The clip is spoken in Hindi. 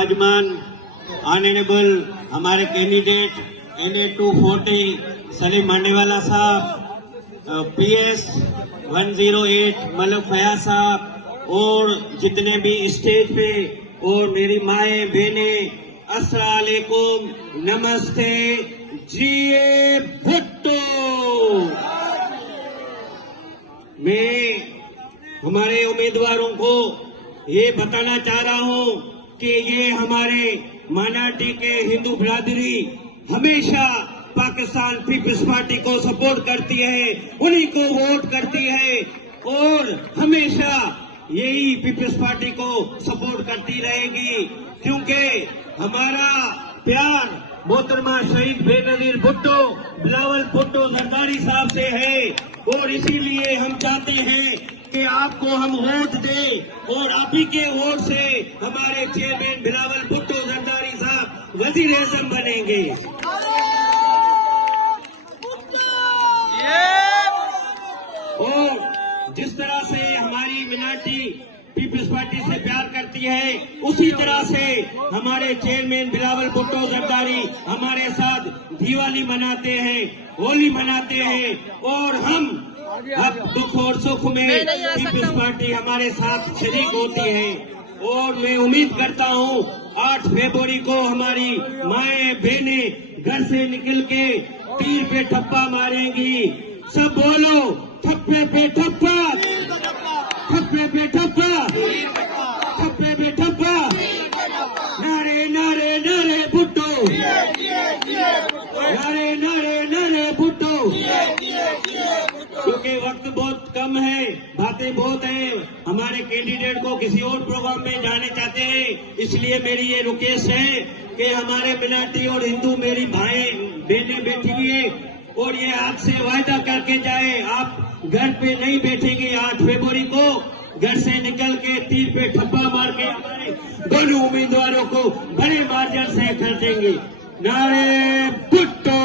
विराजमान ऑनरेबल हमारे कैंडिडेट NA 240 सलीम मांडेवाला साहब, PS 108 मलक फयाज साहब और जितने भी स्टेज पे और मेरी माएँ बहनें, अस्सलाम वालेकुम, नमस्ते, जिए भुट्टो। मैं हमारे उम्मीदवारों को ये बताना चाह रहा हूं कि ये हमारे माइनॉरिटी के हिंदू बिरादरी हमेशा पाकिस्तान पीपल्स पार्टी को सपोर्ट करती है, उन्हीं को वोट करती है और हमेशा यही पीपल्स पार्टी को सपोर्ट करती रहेगी, क्योंकि हमारा प्यार मोहतरमा शहीद बेनजीर भुट्टो, बिलावल भुट्टो जरदारी साहब से है और इसीलिए हम चाहते हैं कि आपको हम वोट दें और आप ही के वोट से हमारे चेयरमैन बिलावल भुट्टो जरदारी साहब वजीर आजम बनेंगे। और जिस तरह से हमारी मिनाटी पीपल्स पार्टी से प्यार करती है, उसी तरह से हमारे चेयरमैन बिलावल भुट्टो जरदारी हमारे साथ दिवाली मनाते हैं, होली मनाते हैं और हम अब दुख और सुख में पीपल्स पार्टी हमारे साथ शरीक होती है। और मैं उम्मीद करता हूं 8 फरवरी को हमारी माएँ बहनें घर से निकल के तीर पे ठप्पा मारेंगी। सब बोलो, ठप्पे पे ठप्पा, ठप्पे पे ठप्पा, ठप्पे पे ठप्पा, नारे नारे नारे भुट्टो, नारे नारे नारे भुट्टो। क्योंकि वक्त बहुत कम है, बातें बहुत हैं, हमारे कैंडिडेट को किसी और प्रोग्राम में जाने चाहते हैं, इसलिए मेरी ये रिक्वेस्ट है कि हमारे मिनाटी और हिंदू मेरी भाई बहनें बैठी हुई है और ये आपसे वायदा करके जाए, आप घर पे नहीं बैठेंगे। 8 फरवरी को घर से निकल के तीर पे ठप्पा मार के हमारे दोनों उम्मीदवारों को बड़े मार्जिन से खरीदेंगे। नारे भुट्टो।